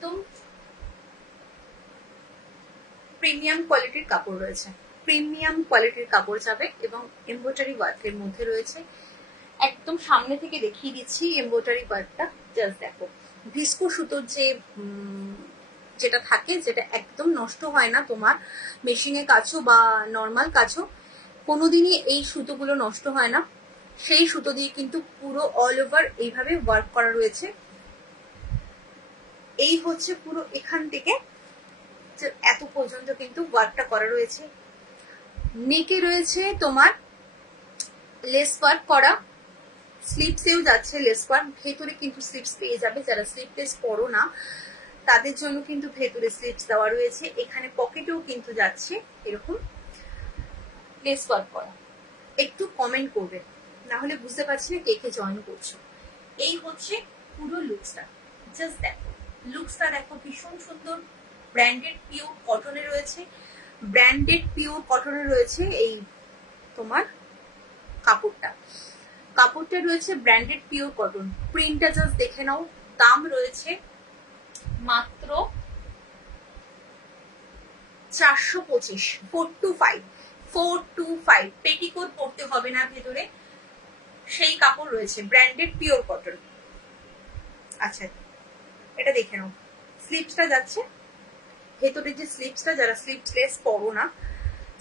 একদম প্রিমিয়াম কোয়ালিটির কাপড় রয়েছে, প্রিমিয়াম কোয়ালিটির কাপড় যাবে এবং এমব্রয়ডারি ওয়ার্কের মধ্যে রয়েছে। একদম সামনে থেকে দেখিয়ে দিচ্ছি এমব্রয়ডারি ওয়ার্কটা, জাস্ট দেখো। ভিস্কো সুতোর যেটা থাকে, যেটা একদম নষ্ট হয় না তোমার মেশিনে কাছো বা নর্মাল কাছো, কোনোদিনই এই সুতোগুলো নষ্ট হয় না। সেই সুতো দিয়ে কিন্তু পুরো অল ওভার এইভাবে ওয়ার্ক করা রয়েছে। এই হচ্ছে পুরো এখান থেকে এত পর্যন্ত কিন্তু ওয়ার্কটা করা রয়েছে। নেকে রয়েছে তোমার লেস ওয়ার্ক করা, স্লিপসেও যাচ্ছে লেস ওয়ার্ক, ভেতরে কিন্তু স্লিপস পেয়ে যাবে। যারা স্লিপলেস পরো না তাদের জন্য কিন্তু ভেতরে স্লিপস দেওয়া রয়েছে। এখানে পকেটেও কিন্তু যাচ্ছে এরকম লেস ওয়ার্ক করা। একটু কমেন্ট করবে, না হলে বুঝতে পারছি না কে কে জয়েন করছো। এই হচ্ছে পুরো লুকসটা, জাস্ট দেখো লুকসটা দেখো, ভীষণ সুন্দর। ব্র্যান্ডেড পিওর কটনে রয়েছে, ব্র্যান্ডেড পিওর কটনে রয়েছে এই তোমার কাপড়টা। কাপড়টা রয়েছে ব্র্যান্ডেড পিওর কটন। প্রিন্টটা জাস্ট দেখে নাও। দাম রয়েছে মাত্র 425, 425। পেটিকোট পরতে হবে না ভেতরে, সেই কাপড় রয়েছে, ব্র্যান্ডেড পিওর কটন। আচ্ছা এটা দেখে নাও, স্লিপসটা যাচ্ছে ভেতরে, যে স্লিপসটা যারা স্লিপসলেস পরো না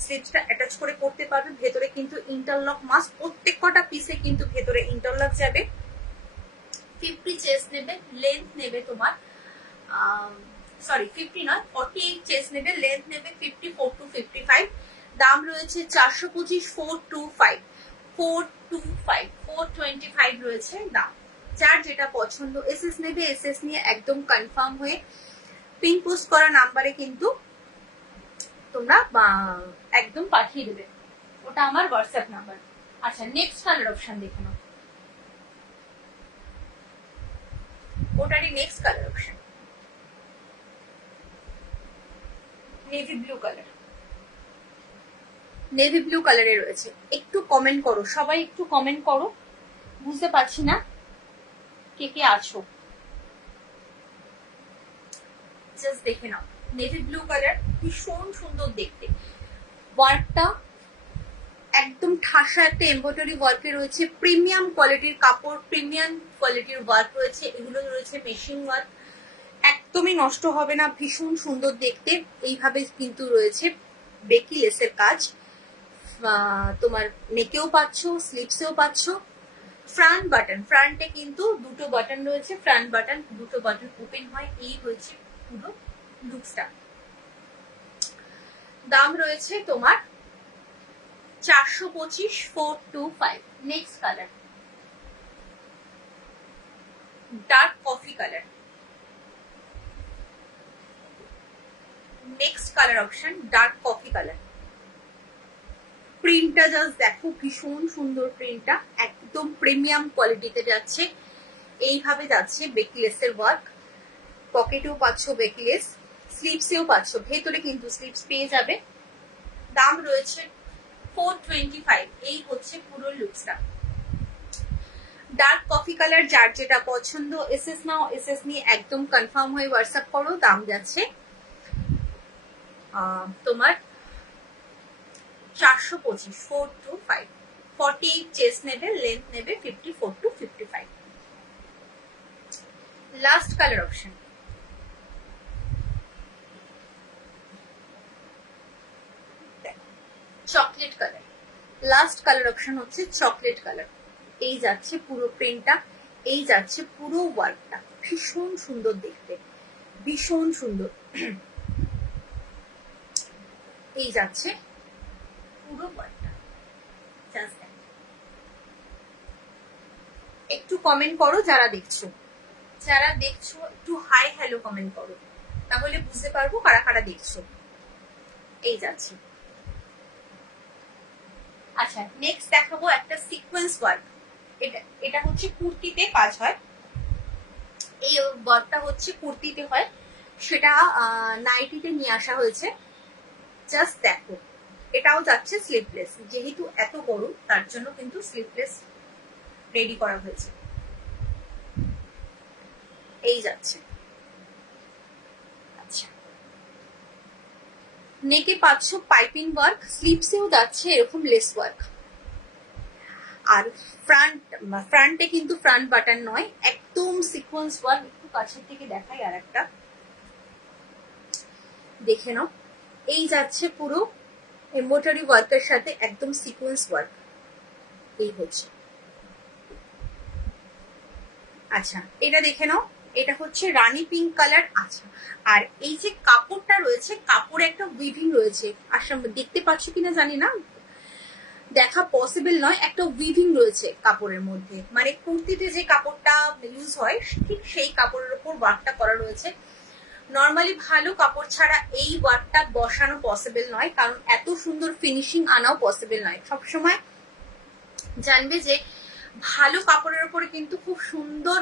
স্লিপসটা অ্যাটাচ করে পরতে পারবে। ভেতরে কিন্তু ইন্টারলক মাস্ক, প্রত্যেক কটা পিসে কিন্তু ভেতরে ইন্টারলক যাবে। 50 চেস্ট নেবে, লেন্থ নেবে তোমার 50 নয় 48 চেস্ট নেবে, লেন্থ নেবে 54 to 55। দাম রয়েছে 425, 425 রয়েছে দাম। যার যেটা পছন্দ এসএস নেবে, এসএস নিয়ে একদম কনফার্ম হয়ে পিন পোস্ট করা নাম্বারে কিন্তু তোমরা একদম পাঠিয়ে দেবে, ওটা আমার হোয়াটসঅ্যাপ নাম্বার। আচ্ছা নেক্সট কালার অপশন দেখে নাও, ওটারই next colour option navy blue colour. Navy blue কালারে রয়েছে। একটু কমেন্ট করো সবাই, একটু কমেন্ট করো, বুঝতে পারছি না কে কে আছো। জাস্ট দেখে নাও, নেভি ব্লু কালার, ভীষণ সুন্দর দেখতে। ওয়ার্কটা একদম ঠাসা একটা এমব্রয়ডারি ওয়ার্কে রয়েছে। প্রিমিয়াম কোয়ালিটির কাপড়, প্রিমিয়াম কোয়ালিটির ওয়ার্ক রয়েছে। এগুলো রয়েছে মেশিন ওয়ার্ক, একদমই নষ্ট হবে না, ভীষণ সুন্দর দেখতে। এইভাবে কিন্তু রয়েছে বেকি লেসের কাজ, তোমার নেকেও পাচ্ছ, স্লিপসেও পাচ্ছ। ফ্রন্ট বাটন, ফ্রন্টে কিন্তু দুটো বাটন রয়েছে, ফ্রন্ট বাটন দুটো বাটন ওপেন হয়। এই হয়েছে পুরো লুকসটা। দাম রয়েছে তোমার 425, 425। Next colour dark coffee colour. Next colour option dark coffee colour. প্রিন্টটা জাস্ট দেখো, ভীষণ সুন্দর প্রিন্টটা, একদম প্রিমিয়াম কোয়ালিটিতে যাচ্ছে। এইভাবে যাচ্ছে বেকিলেসের ওয়ার্ক, পকেটেও পাচ্ছ বেকিলেস, স্লিপসেও পাচ্ছ, ভেতরে কিন্তু স্লিপস পেয়ে যাবে। দাম রয়েছে 425। এই হচ্ছে পুরো লুকসটা। ডার্ক কফি কালার, যার যেটা পছন্দ এসএস নাও, এসএস নিয়ে একদম কনফার্ম হয়ে হোয়াটসঅ্যাপ করো। দাম যাচ্ছে তোমার 425, 425। 48 চেস্ট নেবে, লেন্থ নেবে 54 to 55। Last colour option chocolate colour. Last colour option হচ্ছে চকলেট কালার। এই যাচ্ছে পুরো প্রিন্টটা, এই যাচ্ছে পুরো ওয়ার্কটা, ভীষণ সুন্দর দেখতে, ভীষণ সুন্দর। এই যাচ্ছে পুরো ওয়ার্কটা, জাস্ট একটু কমেন্ট করো যারা দেখছো, যারা দেখছো একটু হাই হ্যালো কমেন্ট করো, তাহলে বুঝতে পারবো কারা কারা দেখছো। এই যাচ্ছে। আচ্ছা নেক্সট দেখাবো একটা সিকোয়েন্স ওয়ার্ক। এটা হচ্ছে কুর্তিতে কাজ হয়, এই ওয়ার্কটা হচ্ছে কুর্তিতে হয়, সেটা নাইটিতে নিয়ে আসা হয়েছে। জাস্ট দেখো, এটাও যাচ্ছে স্লিভলেস, যেহেতু এত গরম তার জন্য কিন্তু স্লিভলেস রেডি করা হয়েছে। এই যাচ্ছে নেকে পাচ্ছ পাইপিং ওয়ার্ক, স্লিভসেও যাচ্ছে এরকম লেস ওয়ার্ক। আর ফ্রন্টে কিন্তু ফ্রন্ট বাটন নয়, একদম সিকোয়েন্স ওয়ার্ক। একটু কাছের থেকে দেখাই আর একটা, দেখে নাও। এই যাচ্ছে পুরো এমব্রয়ডারি ওয়ার্কের সাথে একদম সিকোয়েন্স ওয়ার্ক, এই হচ্ছে। আচ্ছা এটা দেখে নাও, এটা হচ্ছে রানী পিঙ্ক কালার। আচ্ছা আর এই যে কাপড়টা রয়েছে, কাপড়ে একটা উইভিং রয়েছে, আশা দেখতে পাচ্ছ কিনা জানি না, দেখা পসিবল নয়, একটা উইভিং রয়েছে কাপড়ের মধ্যে, মানে কুর্তিতে যে কাপড়টা ইউজ হয় ঠিক সেই কাপড়ের উপর ওয়ার্কটা করা রয়েছে। নর্মালি ভালো কাপড় ছাড়া এই ওয়ার্কটা বসানো পসিবল নয়, কারণ এত সুন্দর ফিনিশিং আনাও পসিবল নয়। সবসময় জানবে যে ভালো কাপড়ের উপরে কিন্তু খুব সুন্দর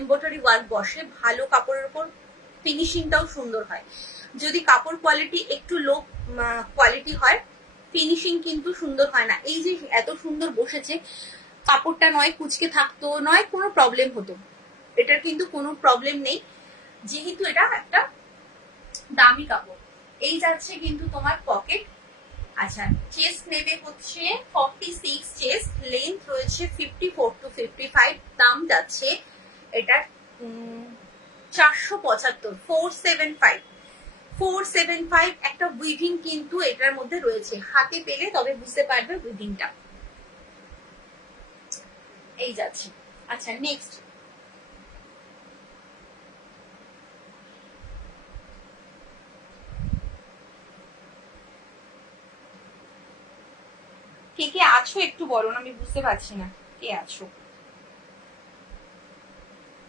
এমব্রয়ডারি ওয়ার্ক বসে, ভালো কাপড়ের উপর ফিনিশিংটাও সুন্দর হয়। যদি কাপড় কোয়ালিটি একটু লো কোয়ালিটি হয়, ফিনিশিং কিন্তু সুন্দর হয় না। এই যে এত সুন্দর বসেছে, কাপড়টা নয় কুচকে থাকতো, নয় কোনো প্রবলেম হতো, এটার কিন্তু কোনো প্রবলেম নেই, যেহেতু এটা একটা দামি কাপড়। এই যাচ্ছে কিন্তু তোমার পকেট। আচ্ছা চেস্ট নেবে হচ্ছে 46 চেস্ট, লেন্থ রয়েছে 54 to 55, দাম যাচ্ছে এটার 475, 475। একটা উইভিং কিন্তু এটার মধ্যে রয়েছে, হাতে পেলে তবে বুঝতে পারবে উইভিংটা। এই যাচ্ছে। আচ্ছা নেক্সট, কে কে আছো একটু বলো না, আমি বুঝতে পারছি না কে আছো,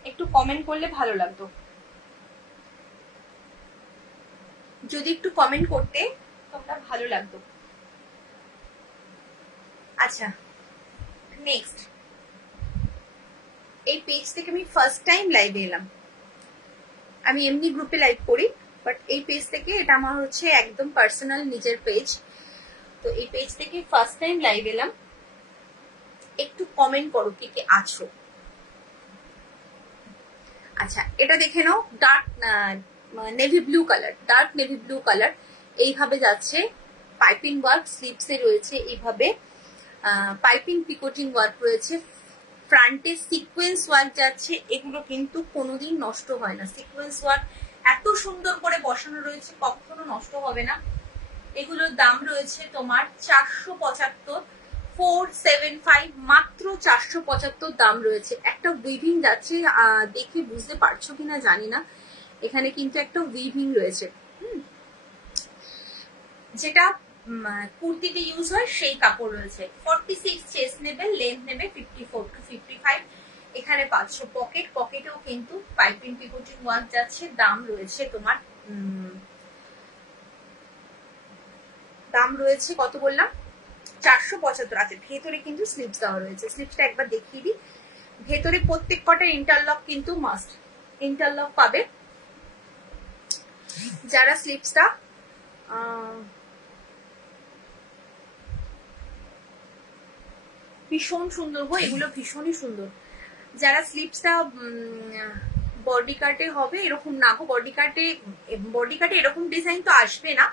একটু কমেন্ট করলে ভালো লাগতো, যদি একটু কমেন্ট করতে তোমরা ভালো লাগতো। আচ্ছা নেক্সট, এই পেজ থেকে আমি ফার্স্ট টাইম লাইভে এলাম, আমি এমনি গ্রুপে লাইভ করি, বাট এই পেজ থেকে, এটা আমার হচ্ছে একদম পার্সোনাল নিজের পেজ, তো এই পেজ থেকে ফার্স্ট টাইম লাইভ এলাম। একটু কমেন্ট করো কে কে আছো। আচ্ছা এটা দেখে নাও, dark navy blue colour, dark navy blue colour, এইভাবে যাচ্ছে পাইপিং ওয়ার্ক, স্লিপসে রয়েছে এইভাবে পাইপিং পিকোটিং ওয়ার্ক রয়েছে, ফ্রন্টে সিকোয়েন্স ওয়ার্ক যাচ্ছে। এগুলো কিন্তু কোনোদিন নষ্ট হয় না, সিকোয়েন্স ওয়ার্ক এত সুন্দর করে বসানো রয়েছে, কখনো নষ্ট হবে না। এগুলোর দাম রয়েছে তোমার 475, 475, মাত্র 475 দাম রয়েছে। একটা উইভিং যাচ্ছে, দেখে বুঝতে পারছো কিনা জানি না, এখানে কিন্তু একটা উইভিং রয়েছে, যেটা কুর্তিতে ইউজ হয় সেই কাপড় রয়েছে। 46 চেস্ট নেবে, লেন্থ নেবে 54 to 55। এখানে পাচ্ছ পকেট, পকেটেও কিন্তু পাইপিং পিকোটিং ওয়ার্ক যাচ্ছে। দাম রয়েছে তোমার দাম রয়েছে কত বললাম, 475 আছে। ভেতরে কিন্তু স্লিপস দেওয়া রয়েছে, স্লিপসটা একবার দেখিয়ে দিই। ভেতরে প্রত্যেক কটা ইন্টারলক কিন্তু মাস্ট, ইন্টারলক পাবে। যারা স্লিপসটা ভীষণ সুন্দর গো, এগুলো ভীষণই সুন্দর। যারা স্লিপসটা বডি কাটে হবে এরকম না গো, বডি কাটে এরকম ডিজাইন তো আসবে না,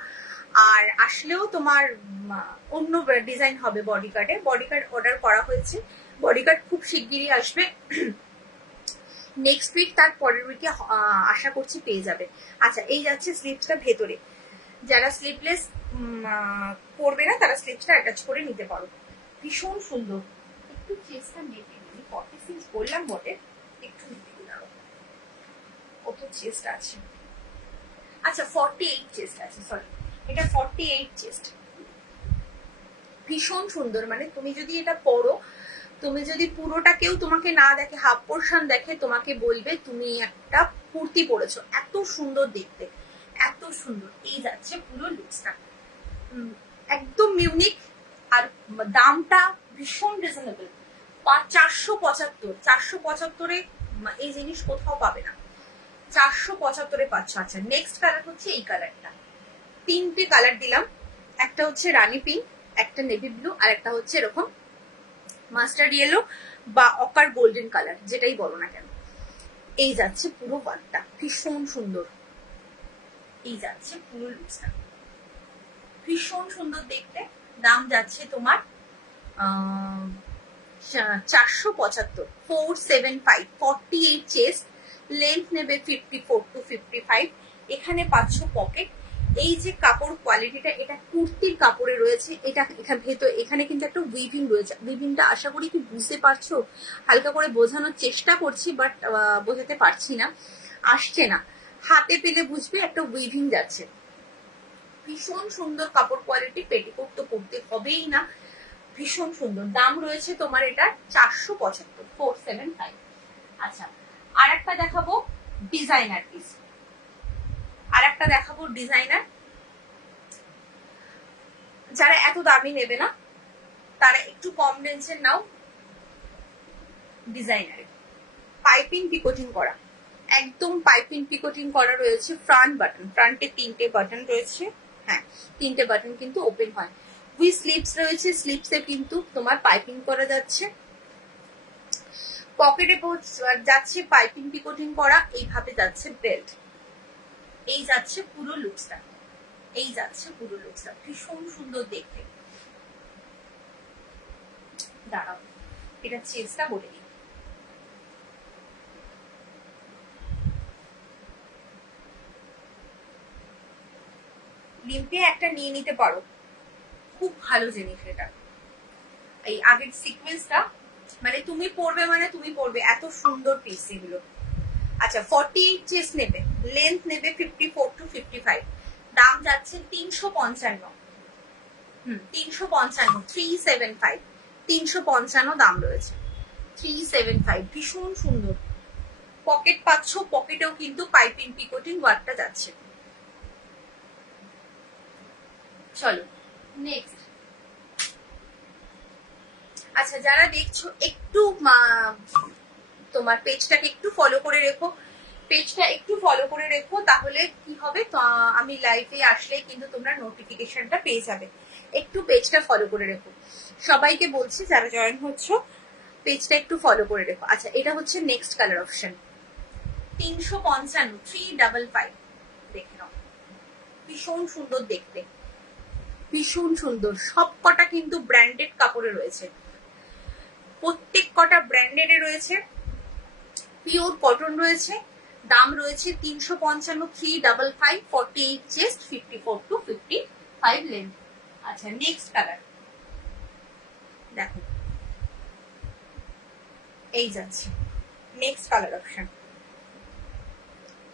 আর আসলেও তোমার অন্য ডিজাইন হবে বডি কাটে। বডি কাট অর্ডার করা হয়েছে, বডি কাট খুব শিগগিরই আসবে, নেক্সট উইক, তার পরের উইকে আশা করছি পেয়ে যাবে। আচ্ছা এই যাচ্ছে স্লিপসটা ভেতরে, যারা স্লিপলেস পরবে না তারা স্লিপসটা অ্যাটাচ করে নিতে পারো, ভীষণ সুন্দর। একটু চেস্টটা মেপে নিই, 46 বললাম বটে, একটু মেপে নিই, কত চেস্ট আছে। আচ্ছা 48 চেস্ট আছে, সরি এটা 48 চেস্ট, ভীষণ সুন্দর। মানে তুমি যদি এটা পরো, তুমি যদি পুরোটা কেউ তোমাকে না দেখে, হাফ পোর্শন দেখে, তোমাকে বলবে তুমি একটা কুর্তি পরেছো, এত সুন্দর দেখতে, এত সুন্দর। এই যাচ্ছে পুরো লুকসটা, একদম ইউনিক, আর দামটা ভীষণ রিজনেবল, 475, 475-এ এই জিনিস কোথাও পাবে না, 475-এ পাচ্ছ। আচ্ছা নেক্সট কালার হচ্ছে এই কালারটা, তিনটে কালার দিলাম, একটা হচ্ছে রানী পিঙ্ক, একটা নেভি ব্লু, আর একটা হচ্ছে এরকম মাস্টার্ড ইয়েলো বা অকার গোল্ডেন কালার, যেটাই বলো না কেন। এই যাচ্ছে পুরো ওয়ার্কটা, ভীষণ সুন্দর। এই যাচ্ছে পুরো লুকসটা, ভীষণ সুন্দর দেখতে। দাম যাচ্ছে তোমার 475, 475, 48 চেস্ট, লেন্থ নেবে 54 to 55। এখানে পাচ্ছ পকেট। এই যে কাপড় কোয়ালিটিটা, এটা কুর্তির কাপড়ে রয়েছে। এটা এখানে কিন্তু একটা উইভিং রয়েছে। উইভিংটা আশা করি কি বুঝতে পারছো, হালকা করে বোঝানোর চেষ্টা করছি বাট বোঝাতে পারছি না, আসছে না। হাতে পেলে বুঝবে একটা উইভিং যাচ্ছে। ভীষণ সুন্দর কাপড় কোয়ালিটি, পেটিকোট তো পরতে হবেই না, ভীষণ সুন্দর। দাম রয়েছে তোমার এটা 475, 475। আচ্ছা, আর একটা দেখাবো ডিজাইনার পিস, আর একটা দেখাবো ডিজাইনার। যারা এত দামি নেবে না তারা একটু কম রেঞ্জের নাও। ডিজাইনারে পাইপিং পিকোটিং করা, একদম পাইপিং পিকোটিং করা রয়েছে। ফ্রন্ট বাটন, ফ্রন্টে 3টে বাটন রয়েছে। হ্যাঁ, 3টে বাটন কিন্তু ওপেন হয়। উইথ স্লিপস রয়েছে, স্লিপসে কিন্তু তোমার পাইপিং করা যাচ্ছে। পকেটে যাচ্ছে পাইপিং পিকোটিং করা। এইভাবে যাচ্ছে বেল্ট। এই যাচ্ছে পুরো লুকসটা, এই যাচ্ছে পুরো লুকসটা। ভীষণ সুন্দর দেখতে। দাঁড়াও, এটা চেষ্টা বলে দিই। লিম্পে একটা নিয়ে নিতে পারো, খুব ভালো জিনিস এটা। এই আগের সিকোয়েন্সটা মানে তুমি পরবে, মানে তুমি পরবে, এত সুন্দর পিস এগুলো। আচ্ছা, 48 চেস্ট নেবে, লেন্থ নেবে 54 to 55। দাম যাচ্ছে 355। 355, 375, 355 দাম রয়েছে, 375। ভীষণ সুন্দর। পকেট পাচ্ছ, পকেটেও কিন্তু পাইপিং পিকোটিং ওয়ার্কটা যাচ্ছে। চলো নেক্সট। আচ্ছা, যারা দেখছো একটু তোমার পেজটাকে একটু ফলো করে রেখো, পেজটা একটু ফলো করে রেখো, তাহলে কি হবে, আমি লাইভে আসলে কিন্তু তোমরা নোটিফিকেশনটা পেয়ে যাবে। একটু পেজটা ফলো করে রেখো, সবাইকে বলছি যারা জয়েন হচ্ছে পেজটা একটু ফলো করে রেখো। আচ্ছা, এটা হচ্ছে নেক্সট কালার অপশন, 355, 355। দেখে নাও, ভীষণ সুন্দর দেখতে, ভীষণ সুন্দর। সব কটা কিন্তু ব্র্যান্ডেড কাপড়ে রয়েছে, প্রত্যেক কটা ব্র্যান্ডেড রয়েছে, পিওর কটন রয়েছে। দাম রয়েছে 355, 355, 48 চেস্ট, 54 to 55 লেন্থ। আচ্ছা, নেক্সট কালার দেখো, এই যাচ্ছে নেক্সট কালার অপশন।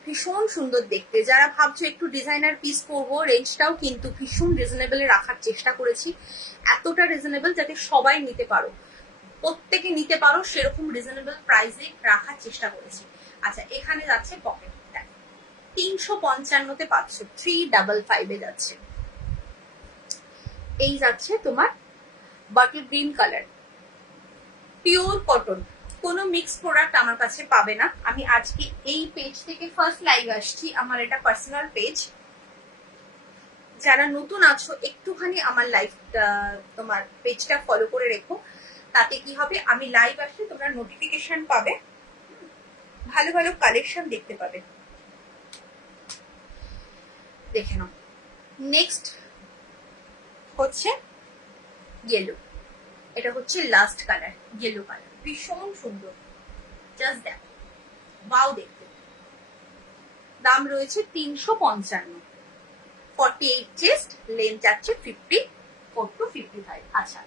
ভীষণ সুন্দর দেখতে। যারা ভাবছো একটু ডিজাইনার পিস করবো, রেঞ্জটাও কিন্তু ভীষণ রিজনেবলে রাখার চেষ্টা করেছি। এতটা রিজনেবল যাতে সবাই নিতে পারো, প্রত্যেকে নিতে পারো, সেরকম রিজনেবল প্রাইসে রাখার চেষ্টা করেছি। আচ্ছা, এখানে যাচ্ছে পকেট, 355-তে পাচ্ছ, 355-এ যাচ্ছে। এই যাচ্ছে তোমার bottle green colour, pure cotton, কোনো মিক্স প্রোডাক্ট আমার কাছে পাবে না। আমি আজকে এই পেজ থেকে ফার্স্ট লাইভ আসছি, আমার এটা পার্সোনাল পেজ। যারা নতুন আছো একটুখানি আমার লাইভটা, তোমার পেজটা ফলো করে রেখো, তাতে কি হবে, আমি লাইভ আসলে তোমরা নোটিফিকেশন পাবে, ভালো ভালো কালেকশন দেখতে পাবে। দেখে নাও, নেক্সট হচ্ছে ইয়েলো। এটা হচ্ছে লাস্ট কালার, ইয়েলো কালার, ভীষণ সুন্দর। জাস্ট দেখো, বাও দেখতে। দাম রয়েছে 355, 48 চেস্ট, লেন্থ যাচ্ছে 54 to 55। আচ্ছা,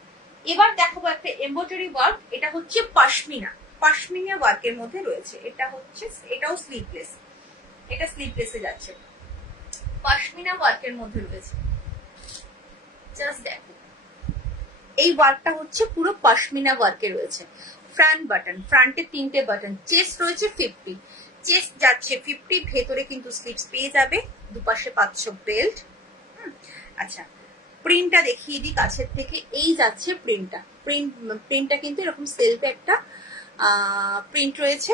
এবার দেখাবো একটা এমব্রয়ডারি ওয়ার্ক। এটা হচ্ছে পশমিনা, পশমিনা ওয়ার্কের মধ্যে রয়েছে। এটা হচ্ছে, এটাও স্লিভলেস, এটা স্লিভলেসে যাচ্ছে, পশমিনা ওয়ার্কের মধ্যে রয়েছে। জাস্ট দেখো, এই ওয়ার্কটা হচ্ছে পুরো পশমিনা ওয়ার্কে রয়েছে। ফ্রন্ট বাটন, ফ্রন্টে 3টে বাটন, চেস্ট রয়েছে 50, চেস্ট যাচ্ছে 50, ভেতরে কিন্তু স্লিভস পেয়ে যাবে, দুপাশে পাচ্ছ বেল্ট। আচ্ছা, প্রিন্টটা দেখিয়ে দিই কাছের থেকে। এই যাচ্ছে প্রিন্টটা, প্রিন্টটা কিন্তু এরকম সেলফে একটা প্রিন্ট রয়েছে।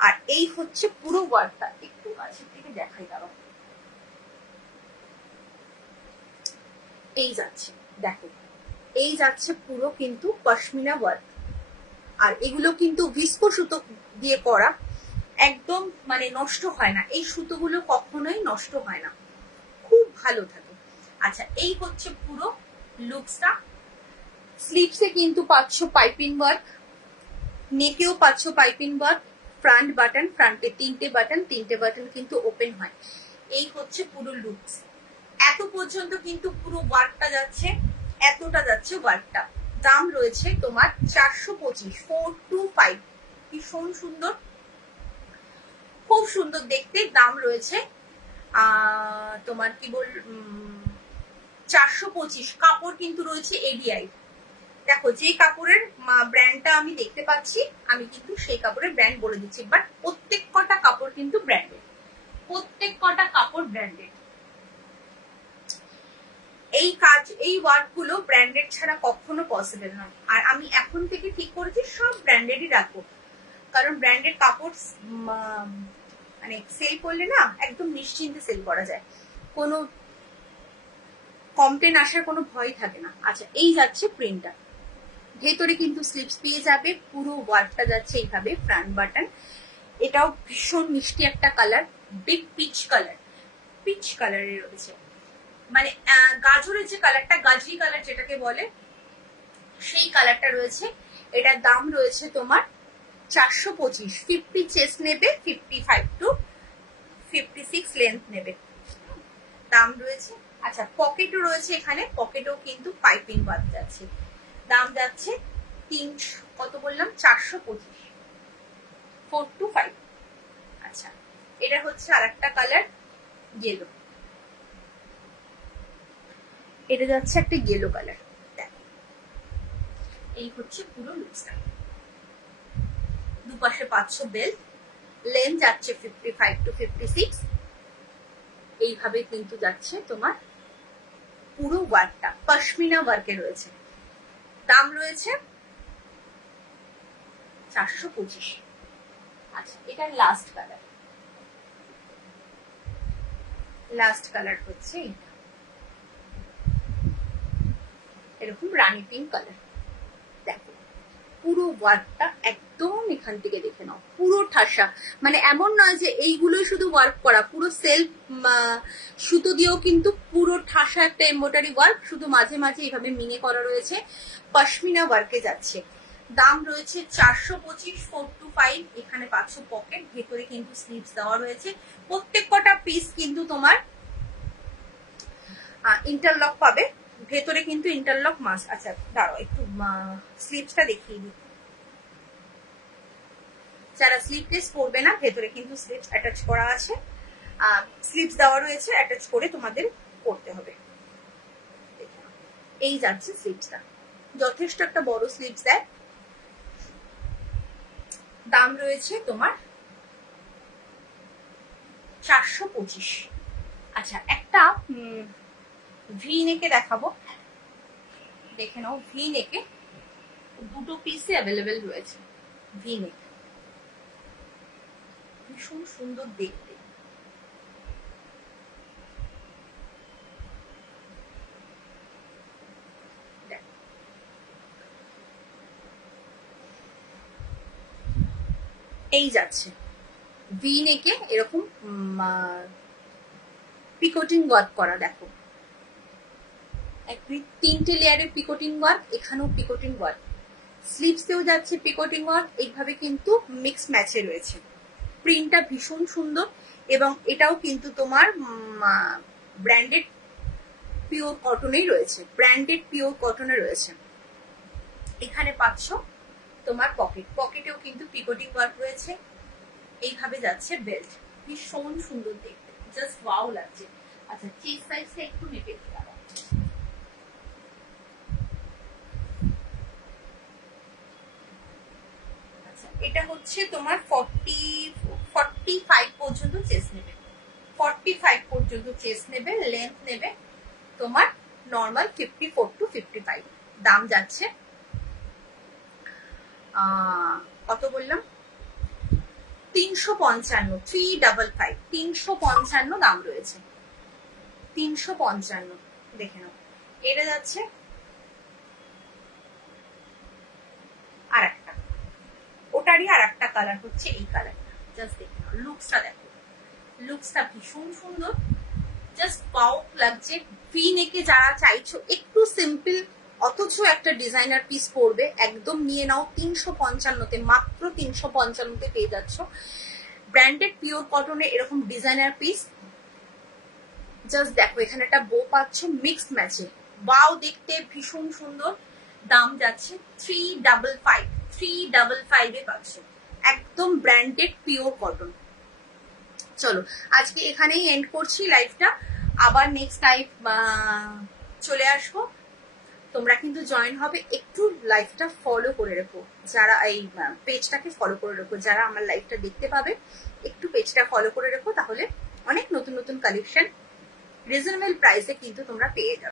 আর এই হচ্ছে পুরো ওয়ার্কটা, একটু কাছের থেকে দেখাই দাও। এই যাচ্ছে, দেখো, এই যাচ্ছে পুরো কিন্তু পশমিনা ওয়ার্ক। আর এগুলো কিন্তু ভিস্কো সুতো দিয়ে করা, একদম মানে নষ্ট হয় না, এই সুতোগুলো কখনোই নষ্ট হয় না, খুব ভালো থাকে। আচ্ছা এই হচ্ছে পুরো লুকসটা। স্লিভসে কিন্তু পাচ্ছ পাইপিং ওয়ার্ক, নেকেও পাচ্ছ পাইপিং ওয়ার্ক, ফ্রন্ট বাটন, ফ্রন্টে তিনটে বাটন কিন্তু ওপেন হয়। এই হচ্ছে পুরো লুকস। এত পর্যন্ত কিন্তু পুরো ওয়ার্কটা যাচ্ছে, এতটা যাচ্ছে ওয়ার্কটা। দাম রয়েছে তোমার 425, 425। ভীষণ সুন্দর, খুব সুন্দর দেখতে। দাম রয়েছে তোমার কি বল 425। কাপড় কিন্তু রয়েছে এডিআই। দেখো যে কাপড়ের ব্র্যান্ডটা আমি দেখতে পাচ্ছি, আমি কিন্তু সেই কাপড়ের ব্র্যান্ড বলে দিচ্ছি, বাট প্রত্যেক কটা কাপড় কিন্তু ব্র্যান্ডেড, প্রত্যেক কটা কাপড় ব্র্যান্ডেড। এই কাজ, এই ওয়ার্ক গুলো ব্র্যান্ডেড ছাড়া কখনো পসিবল নয়। আর আমি এখন থেকে ঠিক করেছি সব ব্র্যান্ডেডই রাখবো, কারণ ব্র্যান্ডেড কাপড় মানে সেল করলে না একদম নিশ্চিন্তে সেল করা যায়, কোনো কমপ্লেন আসার কোনো ভয় থাকে না। আচ্ছা এই যাচ্ছে প্রিন্টটা, ভেতরে কিন্তু স্লিপস পেয়ে যাবে, পুরো ওয়ার্কটা যাচ্ছে এইভাবে, ফ্রন্ট বাটন। এটাও ভীষণ মিষ্টি একটা colour, big peach colour, peach কালারের রয়েছে, মানে গাজরের যে কালারটা, গাজরি কালার যেটাকে বলে, সেই কালারটা রয়েছে। এটার দাম রয়েছে তোমার 425। 50 চেস্ট নেবে, 55 টু 56 লেন্থ নেবে, দাম রয়েছে। আচ্ছা পকেটও রয়েছে এখানে, পকেটও কিন্তু পাইপিং ওয়ার্ক যাচ্ছে। দাম যাচ্ছে 300, কত বললাম, 425, 425। আচ্ছা এটা হচ্ছে আর একটা কালার, ইয়েলো। এটা যাচ্ছে একটা ইয়েলো কালার। এই হচ্ছে পুরো লুকসটা। দুপাশে পাচ্ছ বেল্ট, লেন্থ যাচ্ছে 55 টু 56। এইভাবে কিন্তু যাচ্ছে তোমার পুরো ওয়ার্কটা, পশমিনা ওয়ার্কে রয়েছে। দাম রয়েছে 425। আচ্ছা এটার লাস্ট কালার, লাস্ট কালার হচ্ছে এটা, এরকম রানী পিঙ্ক কালার। দেখো পুরো ওয়ার্কটা একদম এখান থেকে দেখে নাও, পুরো ঠাসা, মানে এমন নয় যে এইগুলোই শুধু ওয়ার্ক করা, পুরো সেলফ সুতো দিয়েও কিন্তু পুরো ঠাসা একটা এমব্রয়ডারি ওয়ার্ক, শুধু মাঝে মাঝে এইভাবে মিনে করা রয়েছে, পশমিনা ওয়ার্কে যাচ্ছে। দাম রয়েছে 425, 425। এখানে পাচ্ছ পকেট, ভেতরে কিন্তু স্লিভস দেওয়া রয়েছে। প্রত্যেক কটা পিস কিন্তু তোমার ইন্টারলক পাবে, ভেতরে কিন্তু ইন্টারলক মাস্ট। আচ্ছা দাঁড়াও একটু স্লিভসটা দেখিয়ে দিই। যারা স্লিভলেস পরবে না, ভেতরে কিন্তু স্লিভস অ্যাটাচ করা আছে, স্লিভস দেওয়া রয়েছে, অ্যাটাচ করে তোমাদের পরতে হবে। এই যাচ্ছে স্লিভসটা, যথেষ্ট একটা বড় স্লিভস দেয়। দাম রয়েছে তোমার 425। আচ্ছা একটা ভি নেকে দেখাবো, দেখে নাও। ভি নেকে দুটো পিসে অ্যাভেলেবেল রয়েছে। ভি নেক ভীষণ সুন্দর দেখতে। এই যাচ্ছে ভি নেকে এরকম পিকোটিং ওয়ার্ক করা, দেখো তিনটে লেয়ারের পিকোটিং ওয়ার্ক, এখানেও পিকোটিং ওয়ার্ক, স্লিভসেও যাচ্ছে পিকোটিং ওয়ার্ক, এইভাবে কিন্তু মিক্স ম্যাচে রয়েছে। প্রিন্টটা ভীষণ সুন্দর, এবং এটাও কিন্তু তোমার ব্র্যান্ডেড পিওর কটনেই রয়েছে, ব্র্যান্ডেড পিওর কটনে রয়েছে। এখানে পাচ্ছ তোমার পকেট, পকেটেও কিন্তু পিকোটিং ওয়ার্ক রয়েছে। এইভাবে যাচ্ছে বেল্ট, ভীষণ সুন্দর দেখতে, জাস্ট ওয়াও লাগছে। আচ্ছা চেস্ট সাইজটা একটু মেপে দিলাম। এটা হচ্ছে তোমার 45 পর্যন্ত চেস্ট নেবে, 45 পর্যন্ত চেস্ট নেবে, লেন্থ নেবে তোমার নর্মাল 54 টু 55। দাম যাচ্ছে কত বললাম, 355, 355, 355 দাম রয়েছে, 355। দেখে নাও এটা যাচ্ছে আর একটা, ওটারই আর একটা কালার হচ্ছে এই কালারটা। জাস্ট দেখে নাও লুকসটা, দেখো লুকসটা ভীষণ সুন্দর, জাস্ট পাও লাগছে। ভি নেকে যারা চাইছো একটু সিম্পল অথচ একটা ডিজাইনার পিস পরবে, একদম নিয়ে নাও 355-তে, মাত্র 355-তে পেয়ে যাচ্ছ ব্র্যান্ডেড পিওর কটনে এরকম ডিজাইনার পিস। জাস্ট দেখো এখানে একটা বো পাচ্ছ মিক্সড ম্যাচে, ওয়াও দেখতে ভীষণ সুন্দর। দাম যাচ্ছে 355 পাচ্ছ, একদম ব্র্যান্ডেড পিওর কটন। চলো আজকে এখানেই এন্ড করছি লাইভটা, আবার নেক্সট লাইভ চলে আসবো। তোমরা কিন্তু জয়েন হবে, একটু লাইভটা ফলো করে রেখো, যারা এই পেজটাকে ফলো করে রেখো, যারা আমার লাইভটা দেখতে পাবে একটু পেজটা ফলো করে রেখো, তাহলে অনেক নতুন নতুন কালেকশন রিজনেবল প্রাইসে কিন্তু তোমরা পেয়ে যাবে।